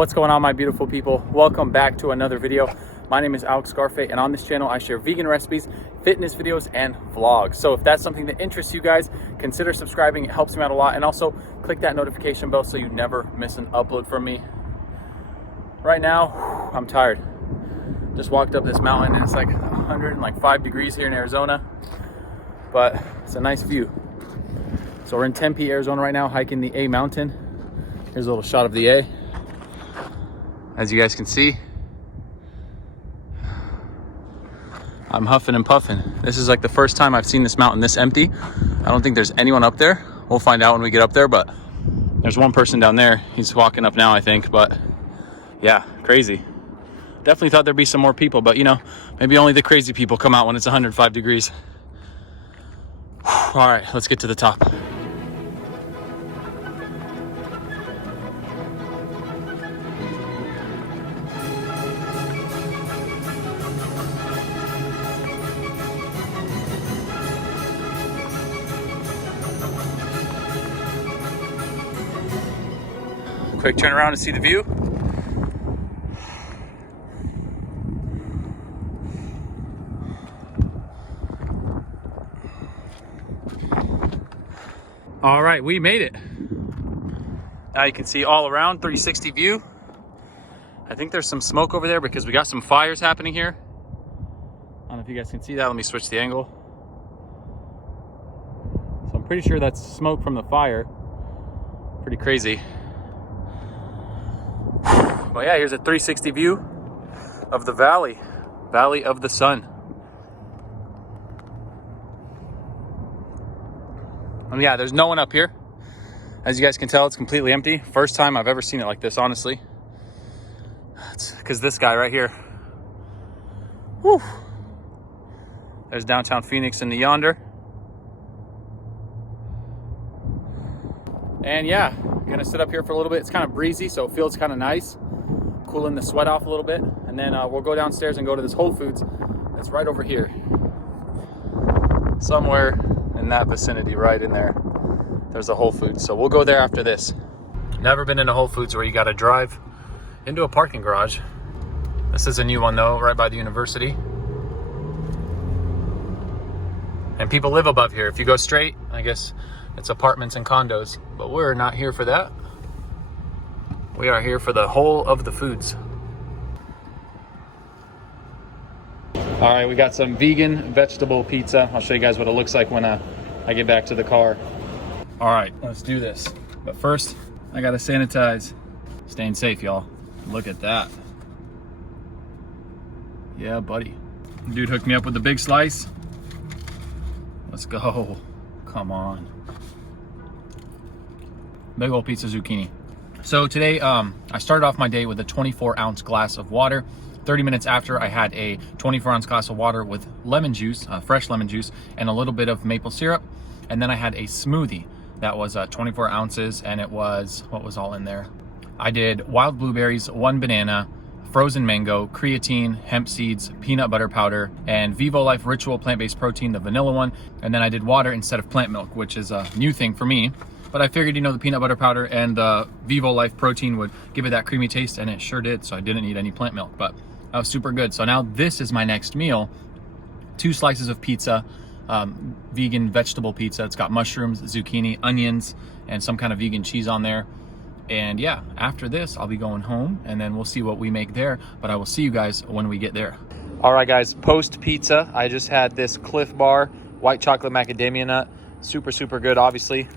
What's going on, my beautiful people? Welcome back to another video. My name is Alex Scarfe, and on this channel I share vegan recipes, fitness videos, and vlogs. So if that's something that interests you guys, consider subscribing. It helps me out a lot. And also click that notification bell so you never miss an upload from me. Right now, I'm tired. Just walked up this mountain and it's like 105 degrees here in Arizona, but it's a nice view. So we're in Tempe, Arizona right now, hiking the A mountain. Here's a little shot of the A. As you guys can see, I'm huffing and puffing. This is like the first time I've seen this mountain this empty. I don't think there's anyone up there. We'll find out when we get up there, but there's one person down there. He's walking up now, I think, but yeah, crazy. Definitely thought there'd be some more people, but you know, maybe only the crazy people come out when it's 105 degrees. All right, let's get to the top. Quick turn around and see the view. All right, we made it. Now you can see all around 360 view. I think there's some smoke over there because we got some fires happening here. I don't know if you guys can see that. Let me switch the angle. So I'm pretty sure that's smoke from the fire. Pretty crazy. But yeah, here's a 360 view of the valley of the sun. And yeah, there's no one up here. As you guys can tell, it's completely empty. First time I've ever seen it like this, honestly. It's because this guy right here. Whew. There's downtown Phoenix in the yonder. And yeah, I'm gonna sit up here for a little bit. It's kind of breezy, so it feels kind of nice. Cooling the sweat off a little bit. And then we'll go downstairs and go to this Whole Foods that's right over here. Somewhere in that vicinity, right in there, there's a Whole Foods. So we'll go there after this. Never been in a Whole Foods where you got to drive into a parking garage. This is a new one though, right by the university. And people live above here. If you go straight, I guess it's apartments and condos, but we're not here for that. We are here for the whole of the foods. All right, we got some vegan vegetable pizza. I'll show you guys what it looks like when I get back to the car. All right, let's do this. But first, I gotta sanitize. Staying safe, y'all. Look at that. Yeah, buddy. Dude hooked me up with the big slice. Let's go. Come on. Big old piece of zucchini. So today, I started off my day with a 24-ounce glass of water. 30 minutes after, I had a 24-ounce glass of water with lemon juice, fresh lemon juice, and a little bit of maple syrup. And then I had a smoothie that was 24 ounces, and it was, what was all in there? I did wild blueberries, 1 banana, frozen mango, creatine, hemp seeds, peanut butter powder, and Vivo Life Ritual plant-based protein, the vanilla one. And then I did water instead of plant milk, which is a new thing for me. But I figured, you know, the peanut butter powder and the Vivo Life protein would give it that creamy taste, and it sure did. So I didn't need any plant milk, but that was super good. So now this is my next meal. 2 slices of pizza, vegan vegetable pizza. It's got mushrooms, zucchini, onions, and some kind of vegan cheese on there. And yeah, after this, I'll be going home and then we'll see what we make there. But I will see you guys when we get there. All right, guys, post pizza, I just had this Cliff Bar, white chocolate macadamia nut. Super, super good, obviously.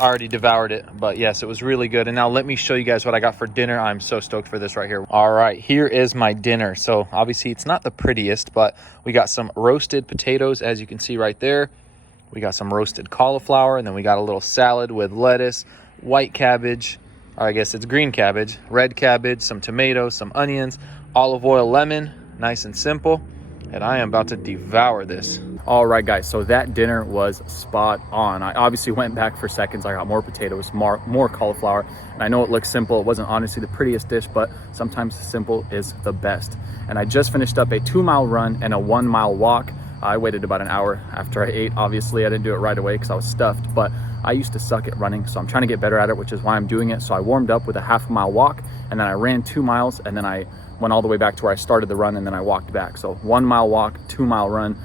I already devoured it, but yes, it was really good. And now let me show you guys what I got for dinner. I'm so stoked for this right here. All right, here is my dinner. So obviously it's not the prettiest, but we got some roasted potatoes, as you can see right there. We got some roasted cauliflower, and then we got a little salad with lettuce, white cabbage, or I guess it's green cabbage, red cabbage, some tomatoes, some onions, olive oil, lemon, nice and simple. And I am about to devour this. All right, guys, so that dinner was spot on. I obviously went back for seconds. I got more potatoes, more cauliflower. And I know it looks simple. It wasn't honestly the prettiest dish, but sometimes simple is the best. And I just finished up a 2-mile run and a 1-mile walk. I waited about an hour after I ate. Obviously, I didn't do it right away because I was stuffed, but I used to suck at running, so I'm trying to get better at it, which is why I'm doing it. So I warmed up with a half-mile walk, and then I ran 2 miles, and then I went all the way back to where I started the run, and then I walked back. So 1 mile walk, 2 mile run,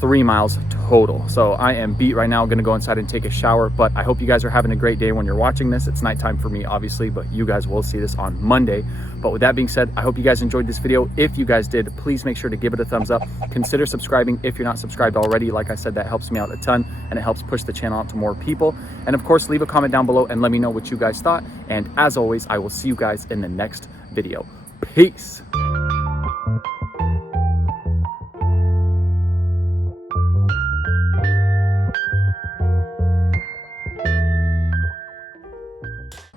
3 miles total. So I am beat right now. I'm gonna go inside and take a shower, but I hope you guys are having a great day when you're watching this. It's nighttime for me, obviously, but you guys will see this on Monday. But with that being said, I hope you guys enjoyed this video. If you guys did, please make sure to give it a thumbs up. Consider subscribing if you're not subscribed already. Like I said, that helps me out a ton, and it helps push the channel out to more people. And of course, leave a comment down below and let me know what you guys thought. And as always, I will see you guys in the next video. Peace.